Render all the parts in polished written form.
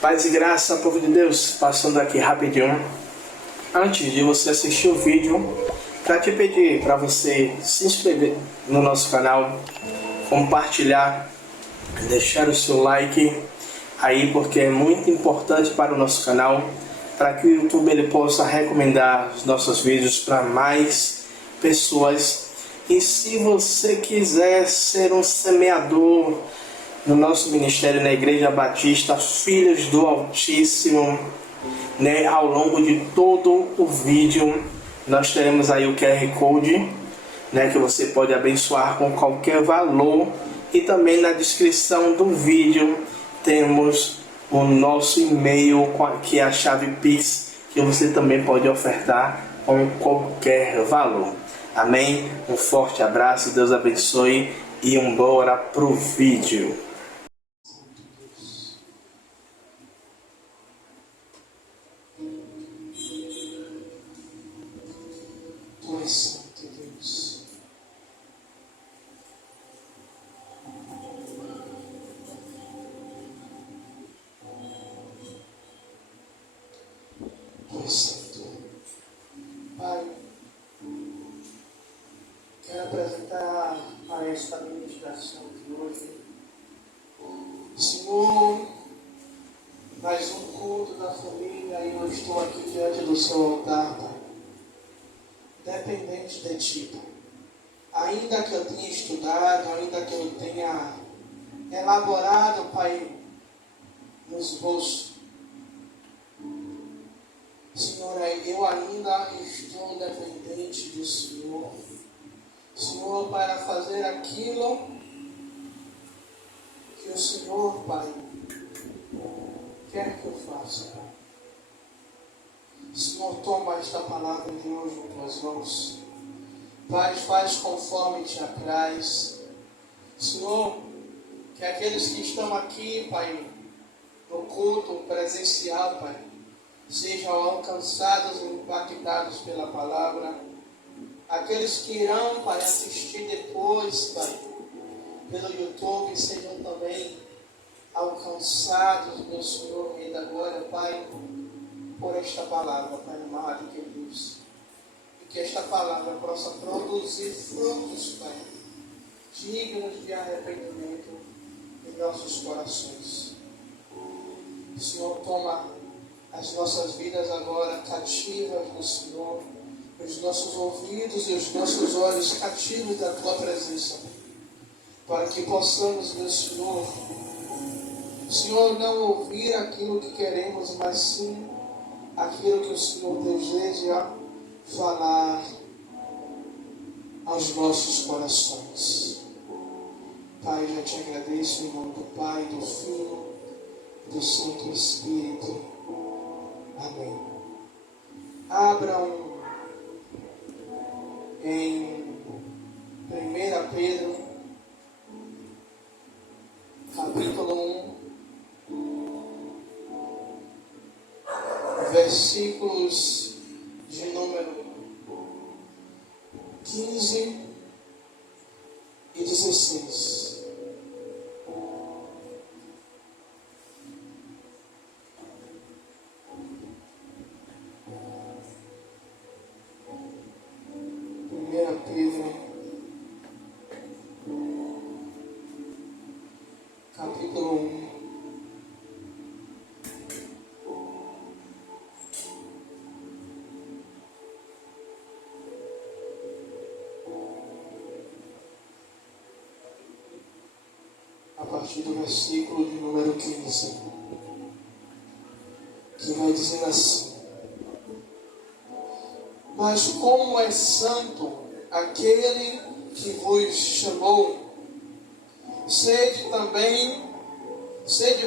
Paz e graça, povo de Deus, passando aqui rapidinho. Antes de você assistir o vídeo, para te pedir para você se inscrever no nosso canal, compartilhar, deixar o seu like aí, porque é muito importante para o nosso canal, para que o YouTube ele possa recomendar os nossos vídeos para mais pessoas. E se você quiser ser um semeador no nosso ministério na Igreja Batista Filhos do Altíssimo, ao longo de todo o vídeo nós teremos aí o QR Code, que você pode abençoar com qualquer valor, e também na descrição do vídeo temos o nosso e-mail, que é a chave Pix, que você também pode ofertar com qualquer valor. Amém? Um forte abraço, Deus abençoe e bora pro vídeo. Tu és santo, Deus. Tu és santo. Pai, quero apresentar a esta ministração de hoje, Senhor, mais um culto da família, e eu estou aqui diante do seu altar, Pai, dependente de Ti, Pai. Ainda que eu tenha estudado, ainda que eu tenha elaborado, Pai, no esboço, Senhor, eu ainda estou dependente do Senhor. Senhor, para fazer aquilo que o Senhor, Pai, quer que eu faça, Pai. Senhor, toma esta palavra de hoje em tuas mãos. Pai, faz conforme te apraz. Senhor, que aqueles que estão aqui, Pai, no culto presencial, Pai, sejam alcançados e impactados pela palavra. Aqueles que irão, Pai, assistir depois, Pai, pelo YouTube, sejam também alcançados, meu Senhor, Rei da Glória, Pai, por esta palavra, Pai amado e querido. E que esta palavra possa produzir frutos, Pai, dignos de arrependimento em nossos corações. Senhor, toma as nossas vidas agora cativas do Senhor, os nossos ouvidos e os nossos olhos cativos da Tua presença, para que possamos, meu Senhor, não ouvir aquilo que queremos, mas sim aquilo que o Senhor deseja falar aos nossos corações. Pai, já te agradeço em nome do Pai, do Filho e do Santo Espírito. Amém. Abram em 1 Pedro, capítulo 1, versículos de número 15 e 16. Pedro, capítulo 1, a partir do versículo de número 15, que vai dizer assim: mas como é santo aquele que vos chamou, sede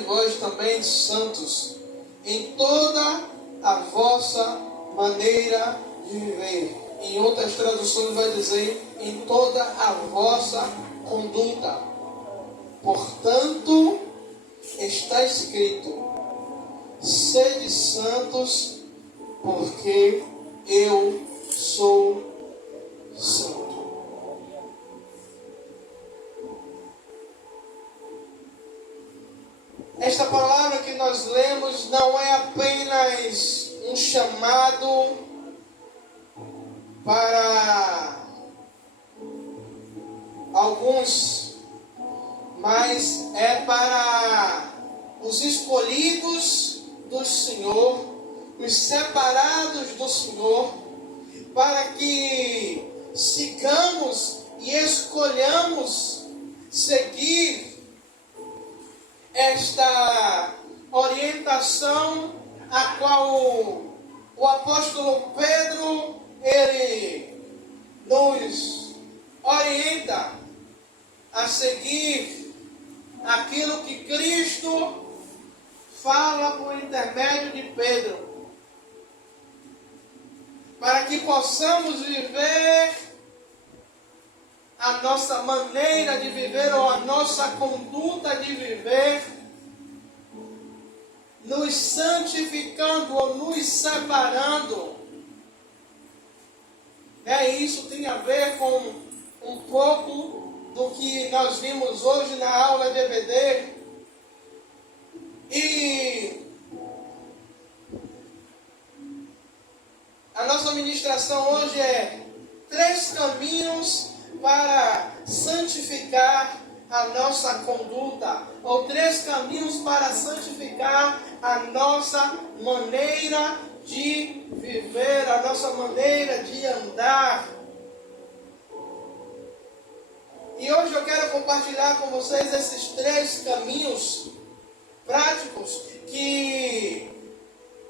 vós também santos em toda a vossa maneira de viver. Em outras traduções vai dizer, em toda a vossa conduta. Portanto, está escrito: sede santos, porque eu sou santo. Esta palavra que nós lemos não é apenas um chamado para alguns, mas é para os escolhidos do Senhor, os separados do Senhor, para que sigamos e escolhamos seguir esta orientação a qual o apóstolo Pedro ele nos orienta a seguir aquilo que Cristo fala por intermédio de Pedro, para que possamos viver a nossa maneira de viver ou a nossa conduta de viver, nos santificando ou nos separando. Isso tem a ver com um pouco do que nós vimos hoje na aula de EBD. E a nossa ministração hoje é 3 caminhos para santificar a nossa conduta, ou 3 caminhos para santificar a nossa maneira de viver, a nossa maneira de andar. E hoje eu quero compartilhar com vocês esses 3 caminhos práticos que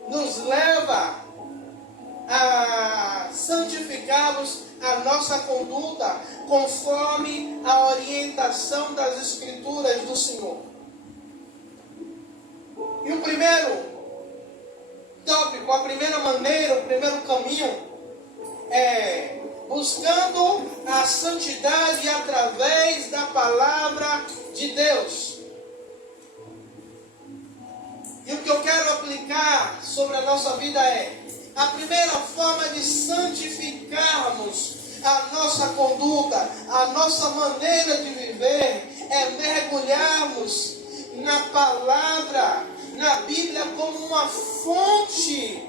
nos leva a santificarmos a nossa conduta conforme a orientação das Escrituras do Senhor. E o primeiro tópico, a primeira maneira, o primeiro caminho é buscando a santidade através da palavra de Deus. E o que eu quero aplicar sobre a nossa vida é: a primeira forma de santificarmos a nossa conduta, a nossa maneira de viver, é mergulharmos na palavra, na Bíblia, como uma fonte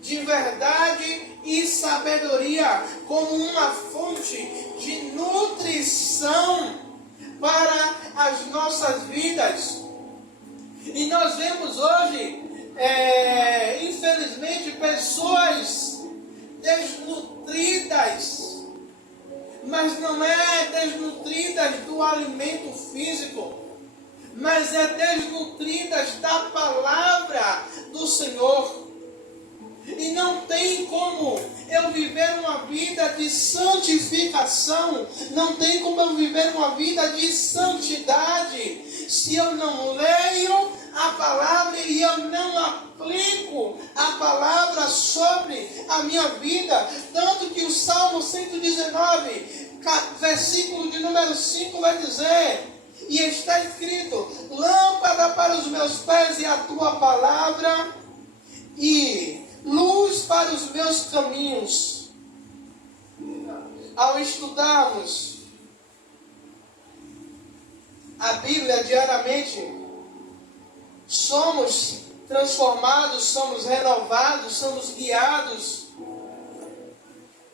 de verdade e sabedoria, como uma fonte de nutrição para as nossas vidas. E nós vemos hoje, infelizmente, pessoas desnutridas, mas não é desnutridas do alimento físico, mas é desnutridas da palavra do Senhor. E não tem como eu viver uma vida de santificação, não tem como eu viver uma vida de santidade, se eu não leio a palavra e eu não aplico a palavra sobre a minha vida. Tanto que o Salmo 119, versículo de número 5 vai dizer, e está escrito: lâmpada para os meus pés e a tua palavra, e luz para os meus caminhos. Ao estudarmos a Bíblia diariamente, somos transformados, somos renovados, somos guiados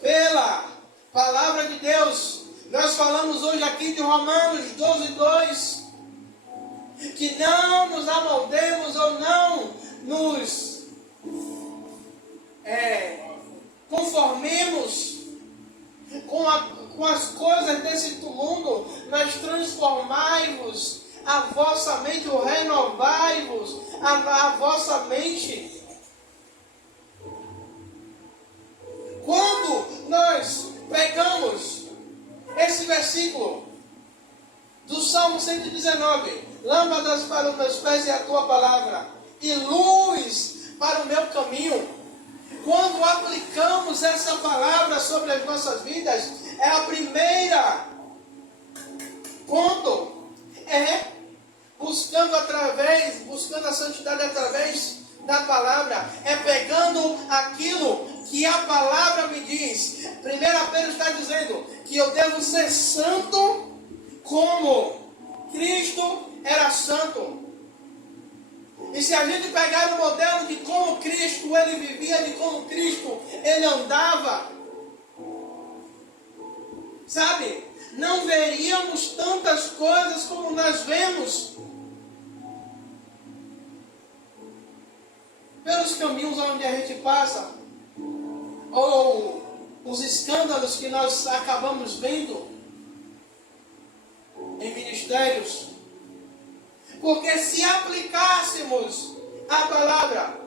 pela palavra de Deus. Nós falamos hoje aqui de Romanos 12:2, que não nos amoldemos ou não nos conformemos com as coisas desse mundo, mas transformai-vos a vossa mente, ou renovai-vos a vossa mente. Quando nós pegamos esse versículo do Salmo 119, lâmpadas para os meus pés e a tua palavra, e luz para o meu caminho, quando aplicamos essa palavra sobre as nossas vidas, é a primeira ponto, buscando a santidade através da palavra, é pegando aquilo que a palavra me diz. 1 Pedro está dizendo que eu devo ser santo como Cristo era santo. E se a gente pegar o modelo de como Cristo ele vivia, de como Cristo ele andava, sabe? Não veríamos tantas coisas como nós vemos pelos caminhos onde a gente passa, ou os escândalos que nós acabamos vendo em ministérios. Porque se aplicássemos a palavra,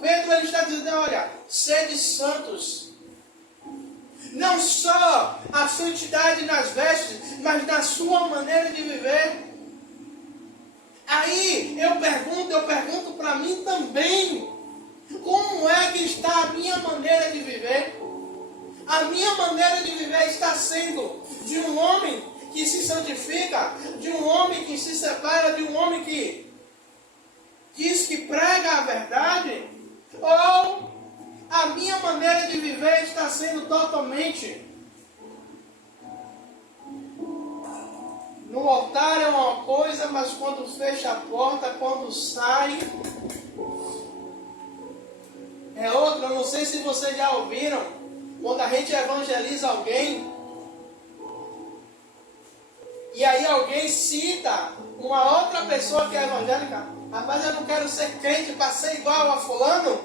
Pedro ele está dizendo, olha, sede santos. Não só a santidade nas vestes, mas na sua maneira de viver. Aí eu pergunto para mim também, como é que está a minha maneira de viver? A minha maneira de viver está sendo de um homem que se santifica, de um homem que se separa, de um homem que diz que prega a verdade? Ou a minha maneira de viver está sendo totalmente no altar é uma coisa, mas quando fecha a porta, quando sai é outra? Eu não sei se vocês já ouviram, quando a gente evangeliza alguém e aí alguém cita uma outra pessoa que é evangélica. Rapaz, eu não quero ser crente para ser igual a fulano,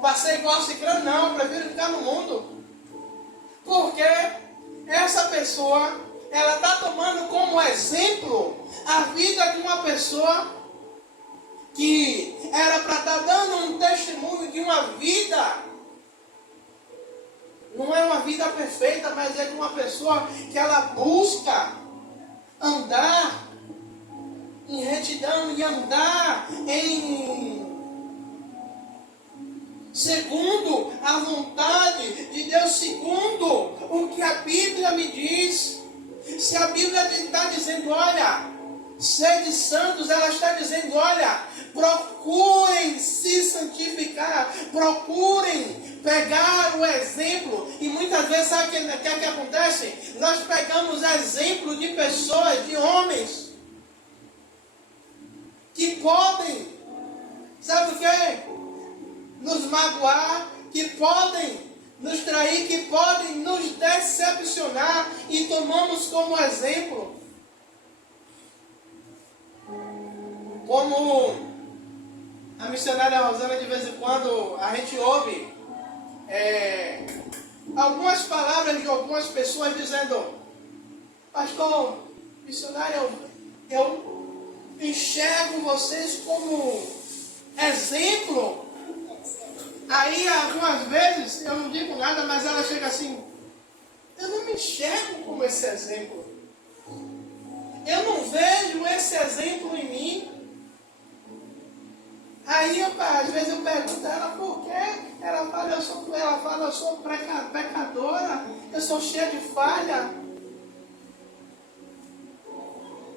para ser igual a ciclano, não, eu prefiro ficar no mundo. Porque essa pessoa, ela está tomando como exemplo a vida de uma pessoa que era para estar dando um testemunho de uma vida. Não é uma vida perfeita, mas é de uma pessoa que ela busca andar em retidão e andar segundo a vontade de Deus, segundo o que a Bíblia me diz. Se a Bíblia está dizendo, olha, sede santos, ela está dizendo, olha, procurem se santificar, procurem pegar o exemplo. E muitas vezes, sabe o que acontece? Nós pegamos exemplo de pessoas, de homens, que podem, sabe o que? Nos magoar, que podem nos trair, que podem nos decepcionar, e tomamos como exemplo. Como a missionária Rosana, de vez em quando, a gente ouve algumas palavras de algumas pessoas dizendo, pastor, missionário, eu enxergo vocês como exemplo. Aí, algumas vezes, eu não digo nada, mas ela chega assim, eu não me enxergo como esse exemplo. Eu não vejo esse exemplo em mim. Aí, às vezes, eu pergunto a ela por quê. Ela fala, eu sou pecadora, eu sou cheia de falha.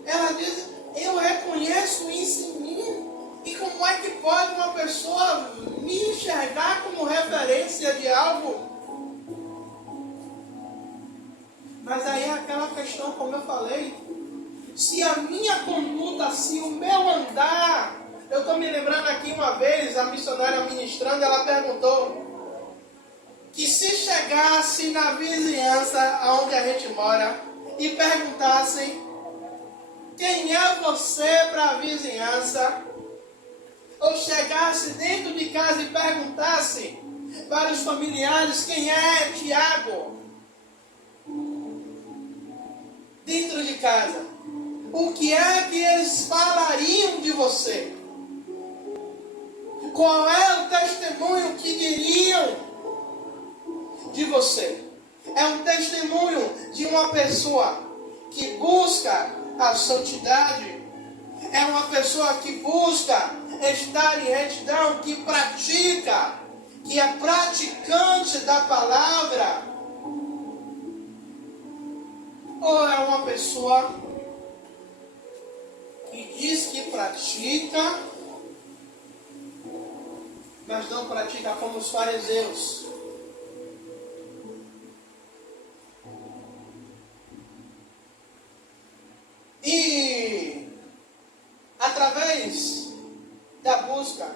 Ela diz, eu reconheço isso em mim. E como é que pode uma pessoa me enxergar como referência de algo? Mas aí é aquela questão, como eu falei, se a minha conduta, se o meu andar... Eu estou me lembrando aqui uma vez, a missionária ministrando, ela perguntou que se chegasse na vizinhança onde a gente mora e perguntassem quem é você para a vizinhança, ou chegasse dentro de casa e perguntasse para os familiares quem é Tiago dentro de casa, o que é que eles falariam de você? Qual é o testemunho que diriam de você? É um testemunho de uma pessoa que busca a santidade, é uma pessoa que busca estar em retidão, que pratica, que é praticante da palavra, ou é uma pessoa que diz que pratica, mas não pratica como os fariseus? E a da busca,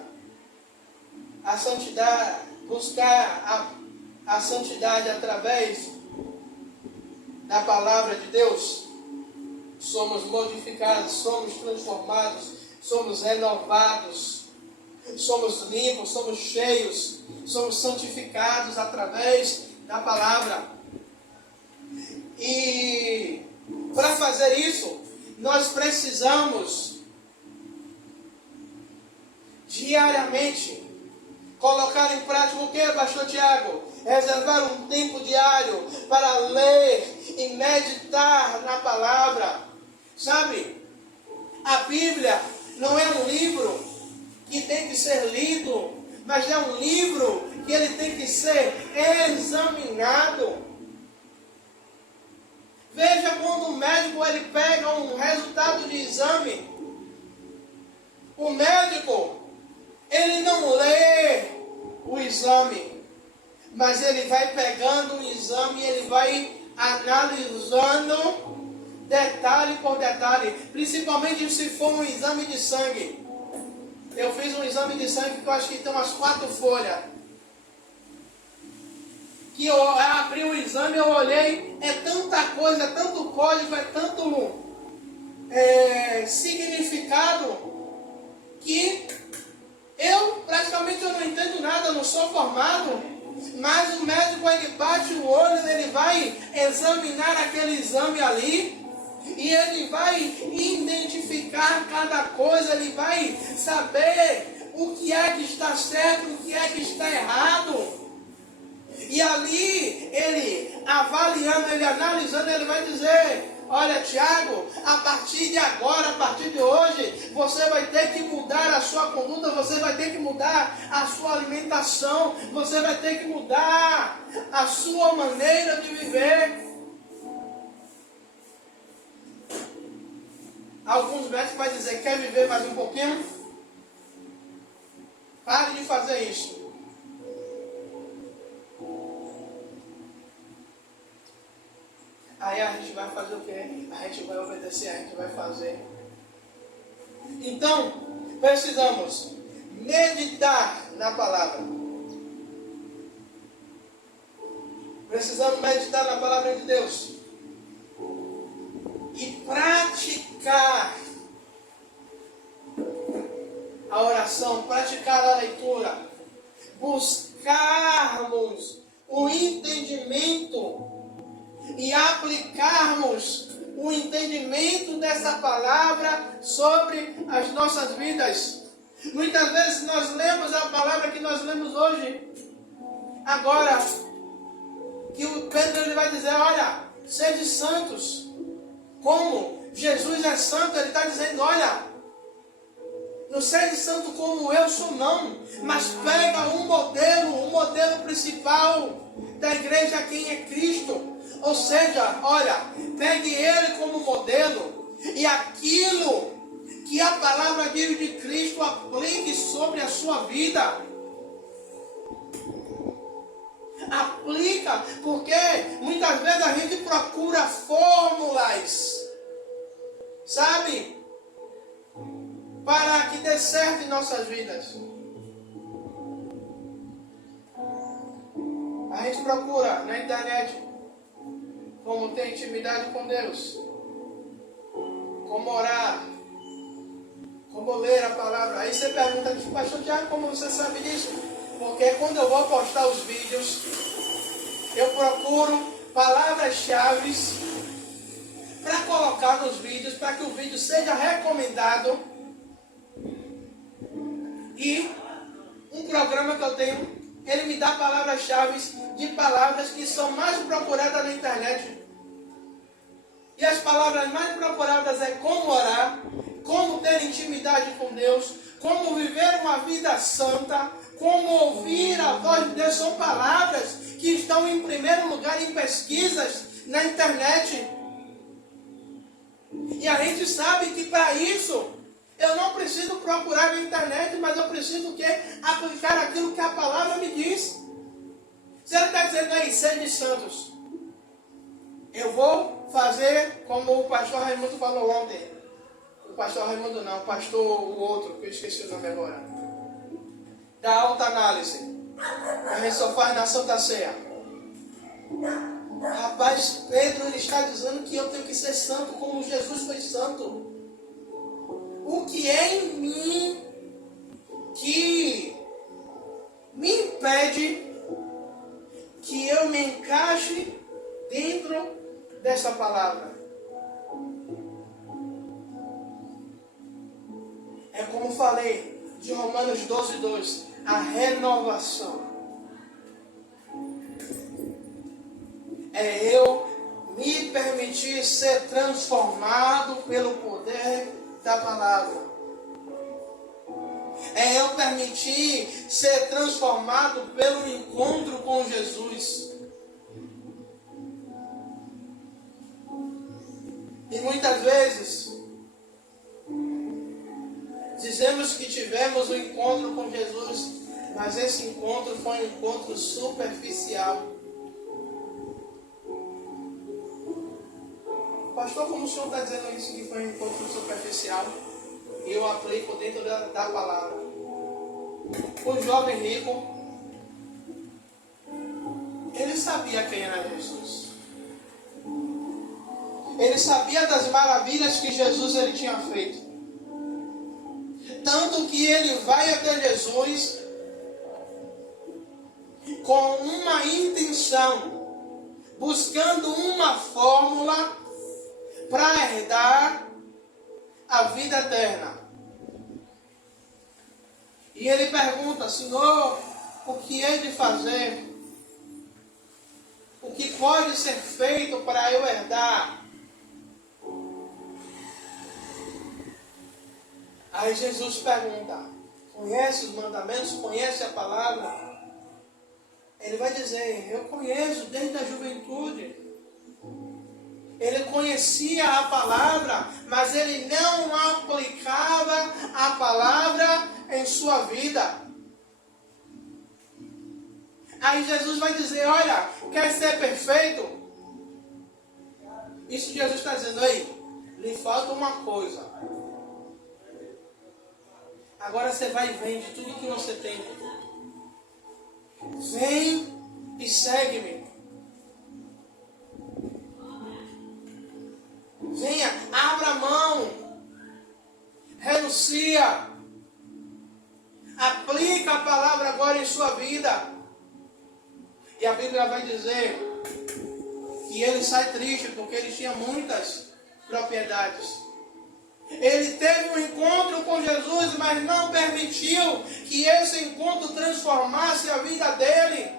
a santidade, buscar a santidade através da palavra de Deus, somos modificados, somos transformados, somos renovados, somos limpos, somos cheios, somos santificados através da palavra. E para fazer isso, nós precisamos diariamente colocar em prática o que, pastor Tiago? Reservar um tempo diário para ler e meditar na palavra. Sabe, a Bíblia não é um livro que tem que ser lido, mas é um livro que ele tem que ser examinado. Veja quando o médico ele pega um resultado de exame. O médico, ele não lê o exame, mas ele vai pegando o exame e ele vai analisando detalhe por detalhe, principalmente se for um exame de sangue. Eu fiz um exame de sangue que eu acho que tem umas 4 folhas. Que eu abri o exame, eu olhei, é tanta coisa, é tanto código, é tanto significado, que eu praticamente não entendo nada, eu não sou formado, mas o médico ele bate o olho, ele vai examinar aquele exame ali, e ele vai identificar cada coisa, ele vai saber o que é que está certo, o que é que está errado. E ali, ele avaliando, ele analisando, ele vai dizer: olha, Tiago, a partir de agora, a partir de hoje, você vai ter que mudar a sua conduta, você vai ter que mudar a sua alimentação, você vai ter que mudar a sua maneira de viver. Alguns médicos vão dizer: quer viver mais um pouquinho? Pare de fazer isso. Aí a gente vai fazer o quê? A gente vai obedecer, a gente vai fazer. Então, precisamos meditar na palavra. Precisamos meditar na palavra de Deus. E praticar a oração, praticar a leitura. Buscarmos o entendimento e aplicarmos o entendimento dessa palavra sobre as nossas vidas. Muitas vezes nós lemos a palavra que nós lemos hoje. Agora, que o Pedro ele vai dizer: olha, sede santos. Como Jesus é santo, ele está dizendo: olha, não sede santo como eu sou não, mas pega um modelo principal da igreja, quem é Cristo. Ou seja, olha, pegue ele como modelo e aquilo que a palavra diz de Cristo aplique sobre a sua vida. Aplica, porque muitas vezes a gente procura fórmulas, sabe, para que dê certo em nossas vidas. A gente procura na internet como ter intimidade com Deus, como orar, como ler a palavra. Aí você pergunta: pastor Tiago, como você sabe disso? Porque quando eu vou postar os vídeos, eu procuro palavras-chave para colocar nos vídeos, para que o vídeo seja recomendado. E um programa que eu tenho, ele me dá palavras-chave de palavras que são mais procuradas na internet. E as palavras mais procuradas é como orar, como ter intimidade com Deus, como viver uma vida santa, como ouvir a voz de Deus. São palavras que estão em primeiro lugar em pesquisas na internet. E a gente sabe que para isso eu não preciso procurar na internet, mas eu preciso aplicar aquilo que a palavra me diz. Se ele está dizendo aí, sede santos, eu vou fazer como o pastor Raimundo falou ontem. pastor Raimundo não, pastor o outro, que eu esqueci o nome agora, da alta análise, a gente só faz na Santa Ceia. Rapaz, Pedro ele está dizendo que eu tenho que ser santo como Jesus foi santo. O que é em mim que me impede que eu me encaixe dentro dessa palavra? É como falei de Romanos 12:2, a renovação. É eu me permitir ser transformado pelo poder da palavra. É eu permitir ser transformado pelo encontro com Jesus. E muitas vezes dizemos que tivemos um encontro com Jesus, mas esse encontro foi um encontro superficial. Pastor, como o senhor está dizendo isso, que foi um encontro superficial? E eu aplico dentro da palavra. O jovem rico, ele sabia quem era Jesus. Ele sabia das maravilhas que Jesus ele tinha feito. Tanto que ele vai até Jesus com uma intenção, buscando uma fórmula para herdar a vida eterna. E ele pergunta: Senhor, o que hei de fazer? O que pode ser feito para eu herdar? Aí Jesus pergunta: conhece os mandamentos? Conhece a palavra? Ele vai dizer: eu conheço desde a juventude. Ele conhecia a palavra, mas ele não aplicava a palavra em sua vida. Aí Jesus vai dizer: olha, quer ser perfeito? Isso Jesus está dizendo: ei, lhe falta uma coisa. Agora você vai e vende tudo que você tem. Vem e segue-me. Venha, abra a mão, renuncia, aplica a palavra agora em sua vida. E a Bíblia vai dizer que ele sai triste porque ele tinha muitas propriedades. Ele teve um encontro com Jesus, mas não permitiu que esse encontro transformasse a vida dele.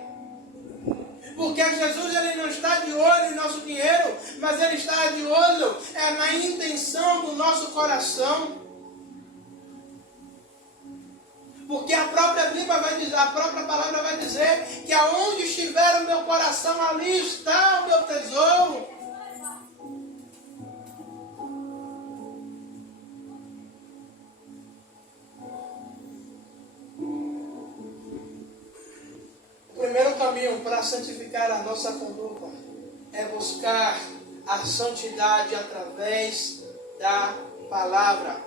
Porque Jesus ele não está de olho em nosso dinheiro, mas ele está de olho na intenção do nosso coração. Porque a própria Bíblia vai dizer, a própria palavra vai dizer que aonde estiver o meu coração, ali está o meu tesouro. O primeiro caminho para santificar a nossa conduta é buscar a santidade através da palavra.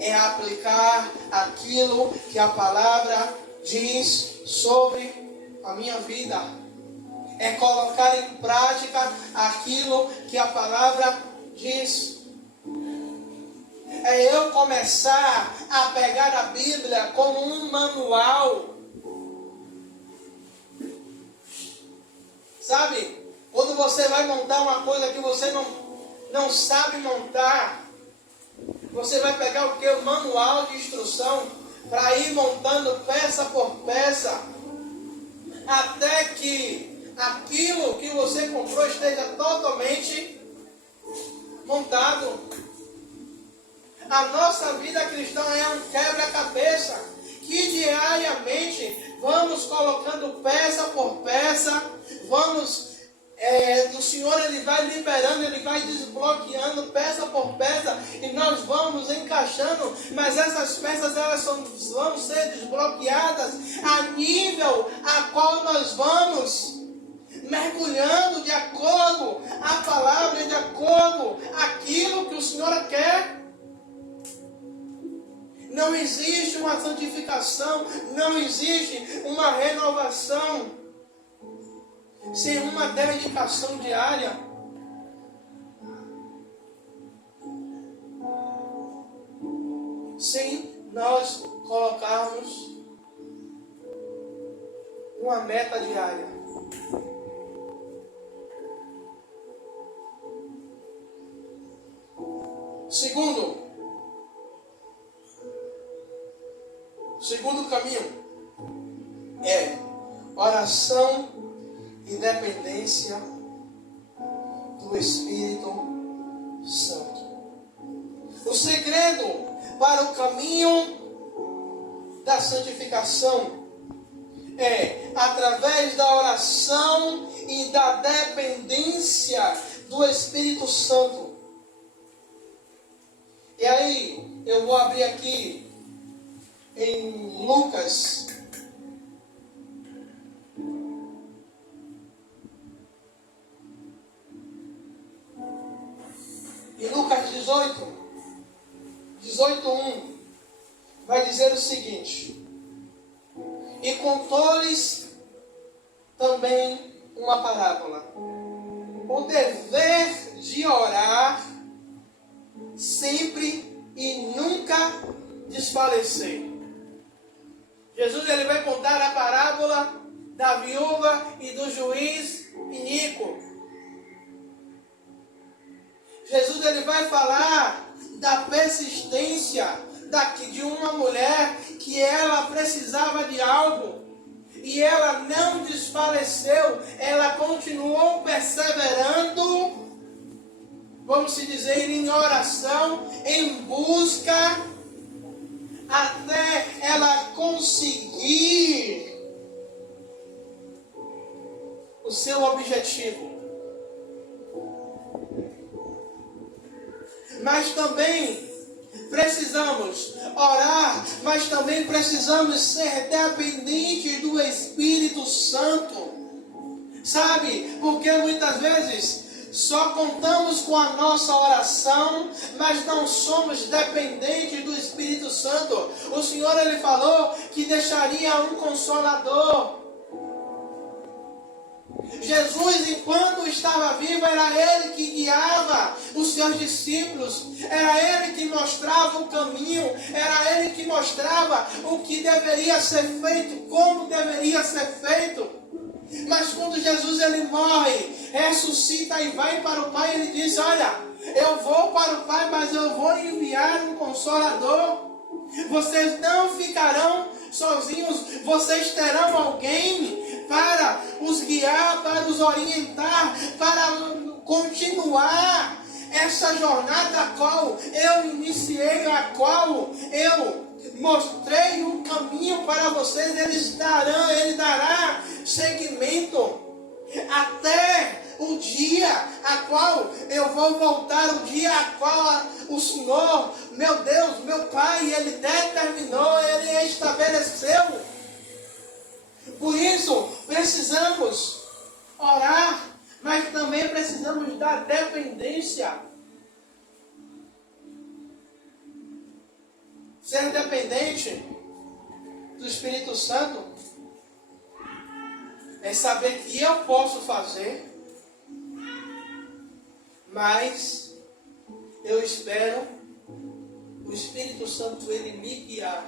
É aplicar aquilo que a palavra diz sobre a minha vida. É colocar em prática aquilo que a palavra diz. É eu começar a pegar a Bíblia como um manual. Sabe? Quando você vai montar uma coisa que você não sabe montar, você vai pegar o que? O manual de instrução para ir montando peça por peça, até que aquilo que você comprou esteja totalmente montado. A nossa vida cristã é um quebra-cabeça que diariamente vamos colocando peça por peça, o Senhor ele vai liberando, ele vai desbloqueando peça por peça e nós vamos encaixando, mas essas peças elas vão ser desbloqueadas a nível a qual nós vamos mergulhando de acordo a palavra, de acordo aquilo que o Senhor quer. Não existe uma santificação, não existe uma renovação sem uma dedicação diária. Sem nós colocarmos uma meta diária. Segundo caminho é oração e dependência do Espírito Santo. O segredo para o caminho da santificação é através da oração e da dependência do Espírito Santo. E aí, eu vou abrir aqui em Lucas. Em Lucas 18:1, vai dizer o seguinte: e contou-lhes também uma parábola, o dever de orar sempre e nunca desfalecer. Jesus ele vai contar a parábola da viúva e do juiz iníquo. Jesus ele vai falar da persistência de uma mulher que ela precisava de algo e ela não desfaleceu, ela continuou perseverando, vamos dizer, em oração, em busca, até ela conseguir o seu objetivo. Mas também precisamos orar, mas também precisamos ser dependentes do Espírito Santo. Sabe? Porque muitas vezes só contamos com a nossa oração, mas não somos dependentes do Espírito Santo. O Senhor ele falou que deixaria um consolador. Jesus, enquanto estava vivo, era Ele que guiava os seus discípulos, era Ele que mostrava o caminho, era Ele que mostrava o que deveria ser feito, como deveria ser feito. Mas quando Jesus ele morre, ressuscita e vai para o Pai, ele diz: olha, eu vou para o Pai, mas eu vou enviar um Consolador. Vocês não ficarão sozinhos, vocês terão alguém para os guiar, para os orientar, para continuar essa jornada a qual eu iniciei, a qual eu mostrei um caminho para vocês. Ele dará seguimento até o dia a qual eu vou voltar, o dia a qual o Senhor, meu Deus, meu Pai, Ele determinou, Ele estabeleceu. Por isso, precisamos orar, mas também precisamos da dependência. Ser dependente do Espírito Santo é saber que eu posso fazer, mas eu espero o Espírito Santo ele me guiar,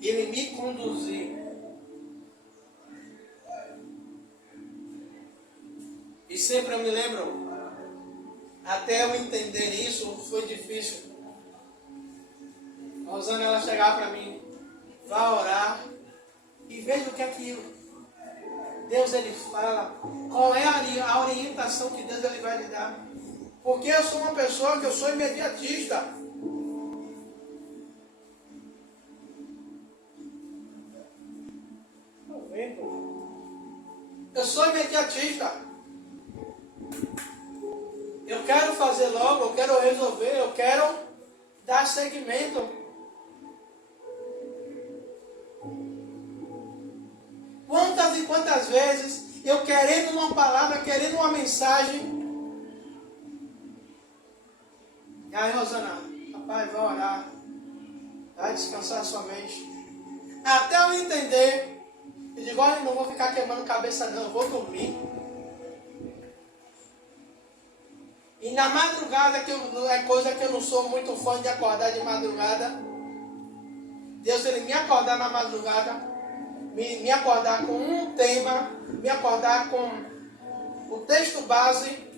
ele me conduzir. E sempre eu me lembro, até eu entender isso foi difícil. A Rosana ela chegava para mim: vá orar e veja o que é que Deus ele fala, qual é a orientação que Deus ele vai lhe dar. Porque eu sou uma pessoa que eu sou imediatista. Eu sou imediatista. Eu quero fazer logo, eu quero resolver, eu quero dar seguimento. Quantas e quantas querendo uma palavra, querendo uma mensagem. E aí, Rosana, rapaz, vai orar, vai descansar a sua mente. Até eu entender, eu digo, olha, não vou ficar queimando cabeça não, eu vou dormir. E na madrugada, que é coisa que eu não sou muito fã de acordar de madrugada, Deus, Ele me acordar na madrugada, me acordar com um tema, me acordar com o texto base,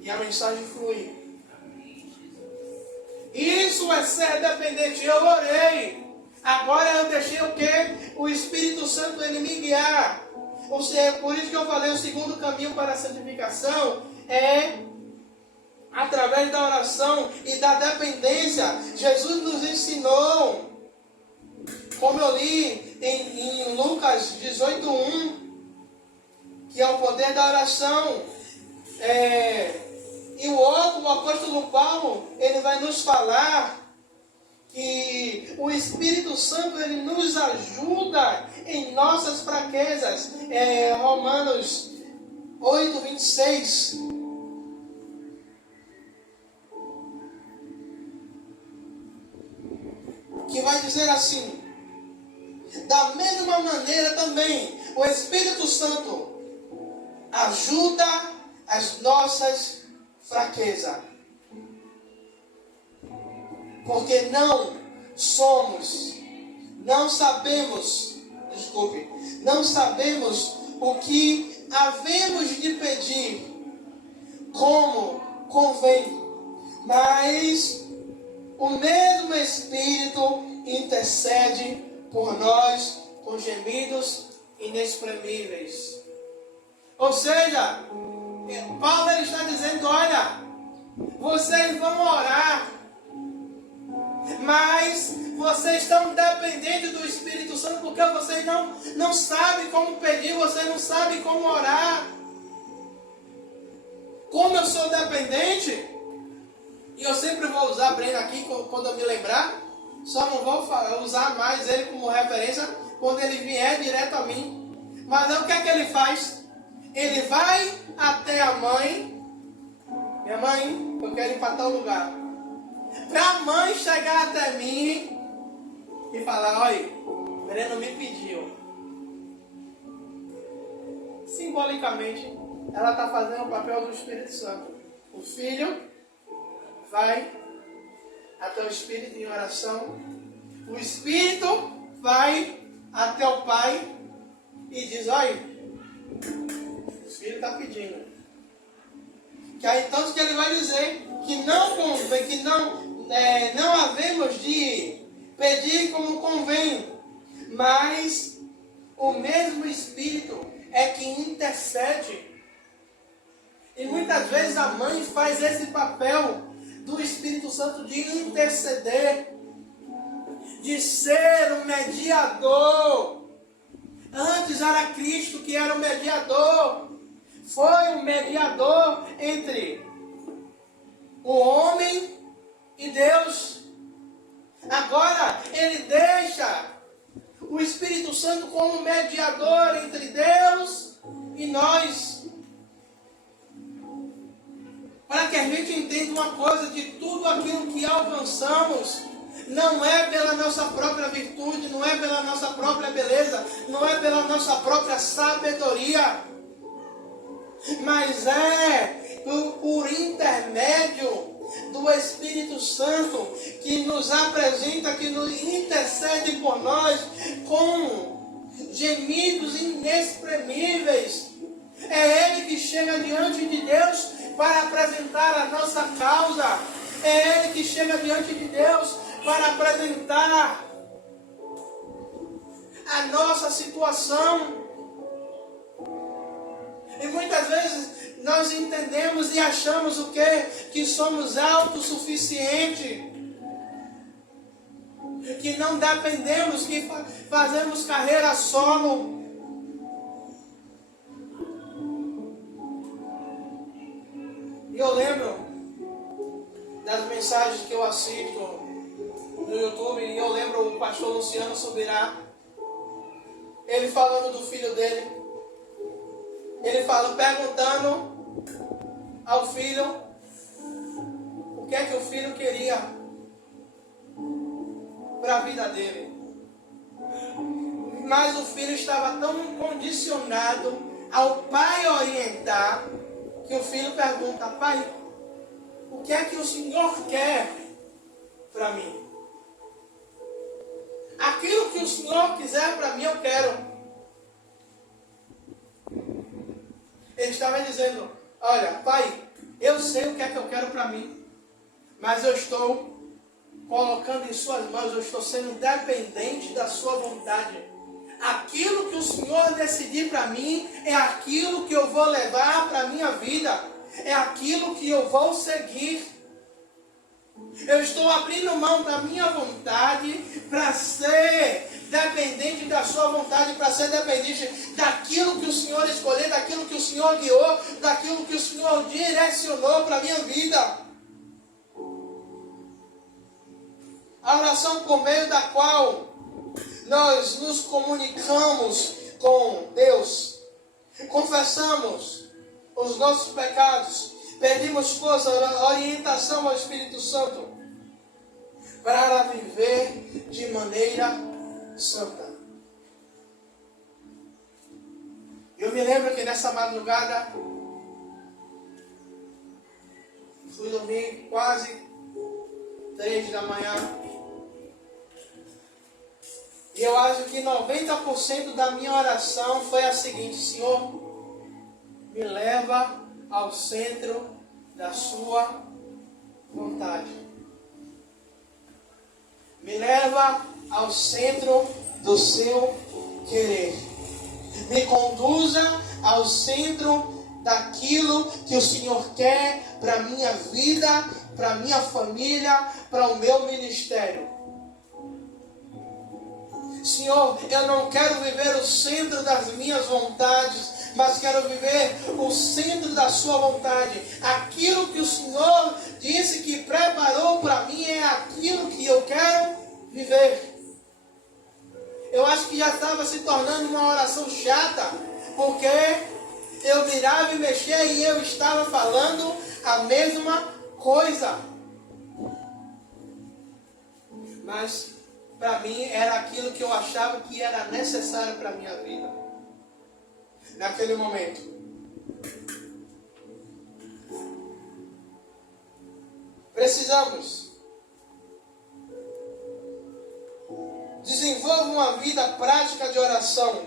e a mensagem flui. Isso é ser dependente. Eu orei. Agora eu deixei o quê? O Espírito Santo ele me guiar. Ou seja, por isso que eu falei, o segundo caminho para a santificação é através da oração e da dependência. Jesus nos ensinou, como eu li em Lucas 18:1, que é o poder da oração. E o outro, o apóstolo Paulo, ele vai nos falar que o Espírito Santo ele nos ajuda em nossas fraquezas. Romanos 8:26. Que vai dizer assim: da mesma maneira também, o Espírito Santo ajuda as nossas fraquezas. Porque não sabemos o que havemos de pedir como convém, mas o mesmo Espírito intercede por nós com gemidos inexprimíveis. Ou seja, Paulo ele está dizendo, olha, vocês vão orar, mas vocês estão dependentes do Espírito Santo porque vocês não sabem como pedir, vocês não sabem como orar. Como eu sou dependente, e eu sempre vou usar Breno aqui quando eu me lembrar, só não vou usar mais ele como referência quando ele vier direto a mim. Mas o que é que ele faz? Ele vai até a mãe. Minha mãe, eu quero ir para tal lugar. Para a mãe chegar até mim e falar, olha, Breno me pediu. Simbolicamente, ela está fazendo o papel do Espírito Santo. O filho vai até o Espírito em oração. O Espírito vai até o Pai e diz, olha, o filho está pedindo. Que aí então que ele vai dizer que não havemos de pedir como convém, mas o mesmo Espírito é que intercede. E muitas vezes a mãe faz esse papel do Espírito Santo de interceder, de ser um mediador. Antes era Cristo que era o mediador. Foi um mediador entre o homem e Deus. Agora ele deixa o Espírito Santo como mediador entre Deus e nós. Para que a gente entenda uma coisa, de tudo aquilo que alcançamos, não é pela nossa própria virtude, não é pela nossa própria beleza, não é pela nossa própria sabedoria, mas é por intermédio do Espírito Santo que nos apresenta, que nos intercede por nós com gemidos inexprimíveis. É Ele que chega diante de Deus para apresentar a nossa causa. É Ele que chega diante de Deus para apresentar a nossa situação. E muitas vezes nós entendemos e achamos o quê? Que somos autossuficientes. Que não dependemos, que fazemos carreira solo. E eu lembro das mensagens que eu assisto no YouTube, e eu lembro o pastor Luciano Subirá. Ele falando do filho dele. Ele fala, perguntando ao filho o que é que o filho queria para a vida dele. Mas o filho estava tão condicionado ao pai orientar, que o filho pergunta, pai, o que é que o Senhor quer para mim? Aquilo que o Senhor quiser para mim, eu quero. Ele estava dizendo, olha, pai, eu sei o que é que eu quero para mim, mas eu estou colocando em suas mãos, eu estou sendo dependente da sua vontade. Aquilo que o Senhor decidir para mim é aquilo que eu vou levar para a minha vida, é aquilo que eu vou seguir. Eu estou abrindo mão da minha vontade para ser dependente da sua vontade, para ser dependente daquilo que o Senhor escolheu, daquilo que o Senhor guiou, daquilo que o Senhor direcionou para a minha vida. A oração por meio da qual nós nos comunicamos com Deus, confessamos os nossos pecados, pedimos força, orientação ao Espírito Santo para viver de maneira santa. Eu me lembro que nessa madrugada fui dormir quase 3 da manhã. E eu acho que 90% da minha oração foi a seguinte: Senhor, me leva ao centro da sua vontade. Me leva ao centro do seu querer. Me conduza ao centro daquilo que o Senhor quer para a minha vida, para a minha família, para o meu ministério. Senhor, eu não quero viver o centro das minhas vontades, mas quero viver o centro da sua vontade. Aquilo que o Senhor disse que preparou para mim é aquilo que eu quero viver. Eu acho que já estava se tornando uma oração chata, porque eu virava e mexia e eu estava falando a mesma coisa. Mas para mim era aquilo que eu achava que era necessário para a minha vida. Naquele momento. Precisamos. Desenvolva uma vida prática de oração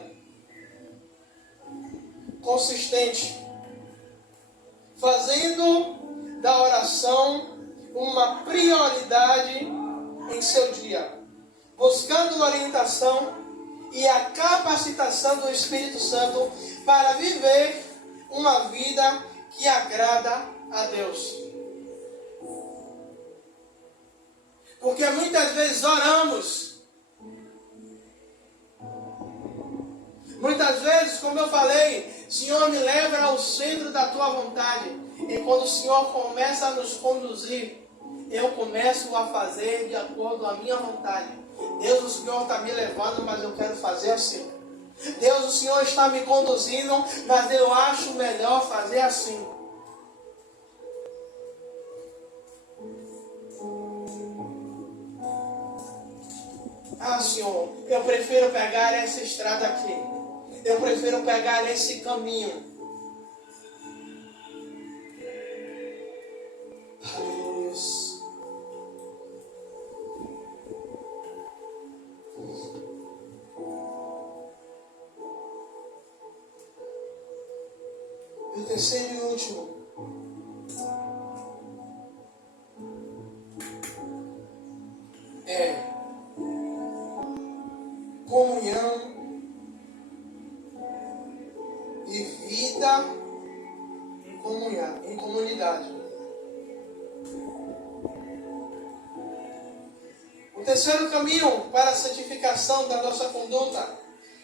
consistente, fazendo da oração uma prioridade em seu dia, buscando orientação e a capacitação do Espírito Santo para viver uma vida que agrada a Deus. Porque muitas vezes oramos, muitas vezes, como eu falei, Senhor, me leva ao centro da tua vontade. E quando o Senhor começa a nos conduzir, eu começo a fazer de acordo com a minha vontade. Deus, o Senhor está me levando, mas eu quero fazer assim. Deus, o Senhor está me conduzindo, mas eu acho melhor fazer assim. Ah, Senhor, eu prefiro pegar essa estrada aqui. Eu prefiro pegar esse caminho. Aleluia. E o terceiro e último. É comunhão e vida em comunidade. O terceiro caminho para a santificação da nossa conduta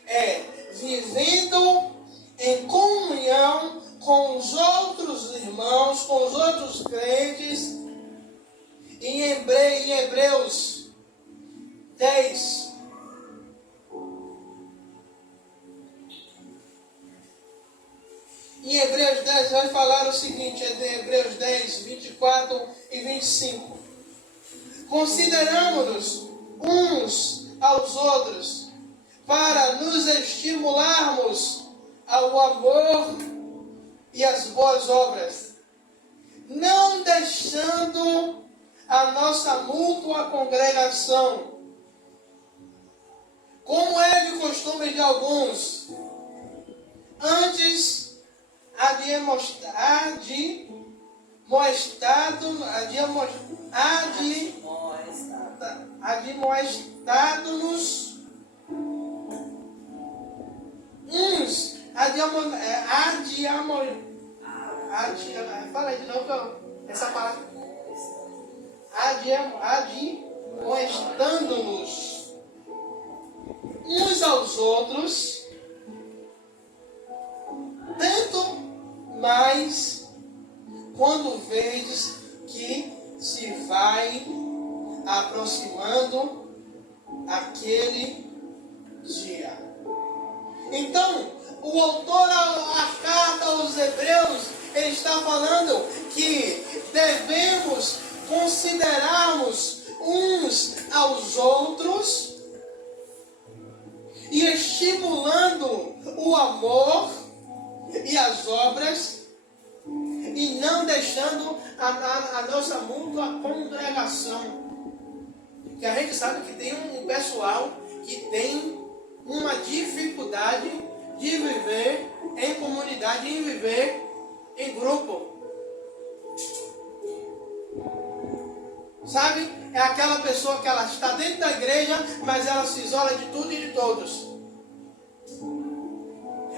é vivendo em comunhão com os outros irmãos, com os outros crentes. Em Hebreus 10, 24 e 25. Consideramos-nos uns aos outros para nos estimularmos ao amor e às boas obras, não deixando a nossa mútua congregação, como é de costume de alguns, antes admoestado-nos uns, fala aí de novo essa palavra, admoestando-nos uns aos outros, tanto mais quando vedes que se vai aproximando aquele dia. Então, o autor da carta aos Hebreus, ele está falando que devemos considerarmos uns aos outros e estimulando o amor e as obras e não deixando a nossa mútua congregação. Que a gente sabe que tem um pessoal que tem uma dificuldade de viver em comunidade, de viver em grupo. Sabe? É aquela pessoa que ela está dentro da igreja, mas ela se isola de tudo e de todos.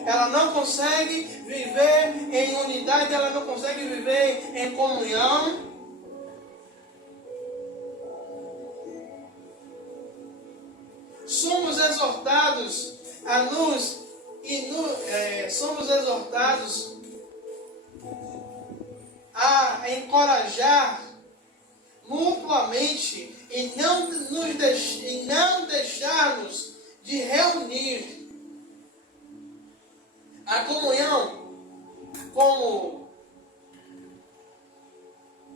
Ela não consegue viver em unidade, ela não consegue viver em comunhão. Somos exortados a encorajar mutuamente e não deixarmos de reunir a comunhão,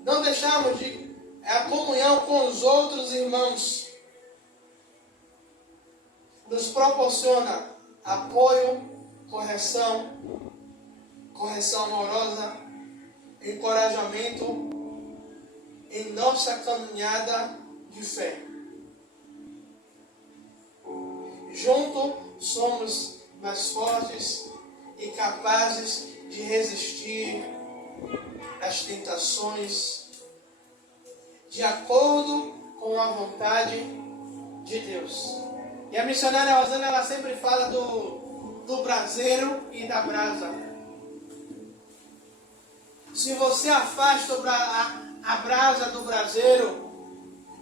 não deixarmos de a comunhão com os outros irmãos. Nos proporciona apoio, correção amorosa, encorajamento em nossa caminhada de fé. Juntos somos mais fortes e capazes de resistir às tentações de acordo com a vontade de Deus. E a missionária Rosana, ela sempre fala do braseiro e da brasa. Se você afasta a brasa do braseiro,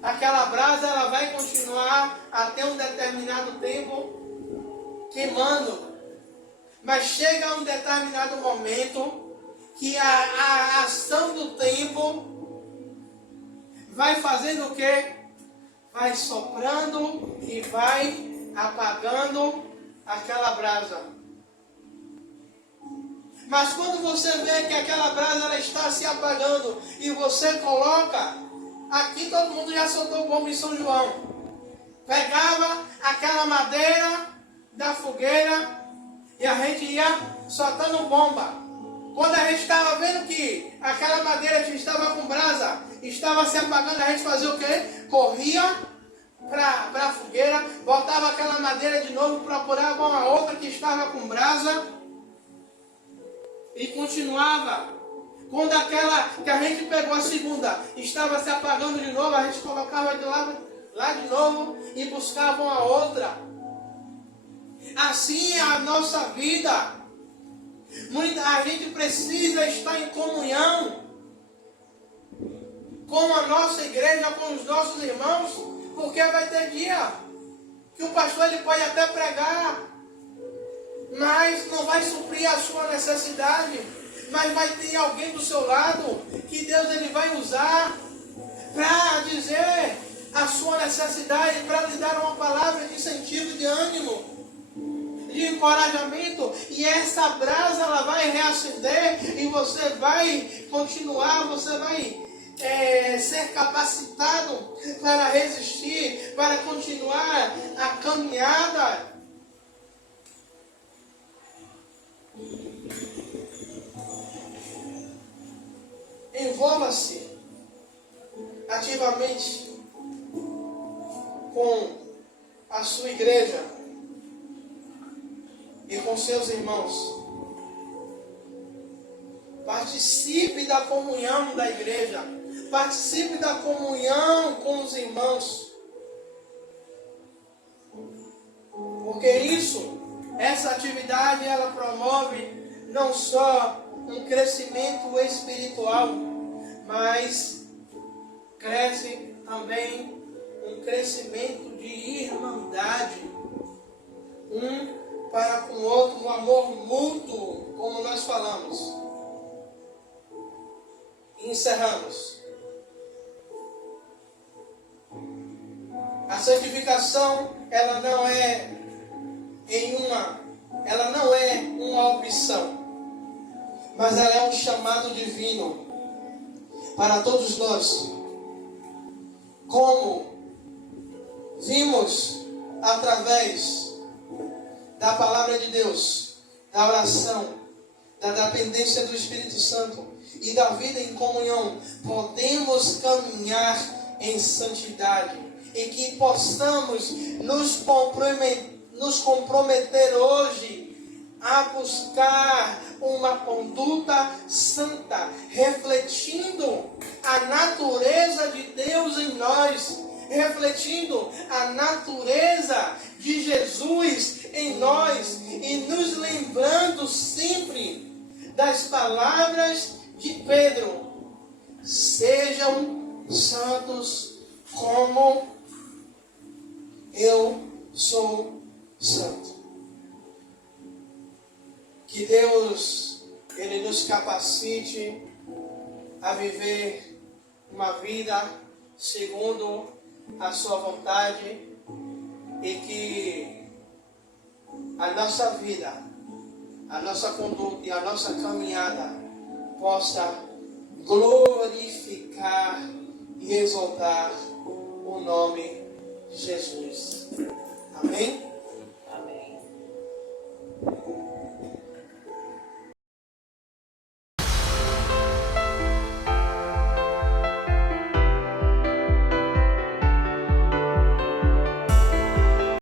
aquela brasa ela vai continuar até um determinado tempo queimando. Mas chega um determinado momento que a ação do tempo vai fazendo o quê? Vai soprando e vai apagando aquela brasa. Mas quando você vê que aquela brasa ela está se apagando e você coloca, aqui todo mundo já soltou bomba em São João. Pegava aquela madeira da fogueira e a gente ia soltando bomba. Quando a gente estava vendo que aquela madeira que estava com brasa estava se apagando, a gente fazia o quê? Corria para a fogueira, botava aquela madeira de novo, procurava uma outra que estava com brasa e continuava. Quando aquela que a gente pegou a segunda estava se apagando de novo, a gente colocava de lá de novo e buscava uma outra. Assim é a nossa vida. A gente precisa estar em comunhão com a nossa igreja, com os nossos irmãos, porque vai ter dia que o pastor ele pode até pregar, mas não vai suprir a sua necessidade. Mas vai ter alguém do seu lado que Deus ele vai usar para dizer a sua necessidade, para lhe dar uma palavra de incentivo, de ânimo, de encorajamento, e essa brasa ela vai reacender e você vai continuar, você vai ser capacitado para resistir, para continuar a caminhada. Envolva-se ativamente com a sua igreja e com seus irmãos. Participe da comunhão da igreja. Participe da comunhão com os irmãos. Porque essa atividade, ela promove não só um crescimento espiritual, mas cresce também um crescimento de irmandade, um para com o outro, um amor mútuo, como nós falamos. E encerramos. A santificação, ela não é uma opção, mas ela é um chamado divino para todos nós. Como vimos através da palavra de Deus, da oração, da dependência do Espírito Santo e da vida em comunhão, podemos caminhar em santidade e que possamos nos comprometer hoje a buscar uma conduta santa, refletindo a natureza de Deus em nós, refletindo a natureza de Jesus em nós e nos lembrando sempre das palavras de Pedro: sejam santos como eu sou santo. Que Deus, Ele nos capacite a viver uma vida segundo a sua vontade e que a nossa vida, a nossa conduta e a nossa caminhada possa glorificar e exaltar o nome de Jesus. Amém?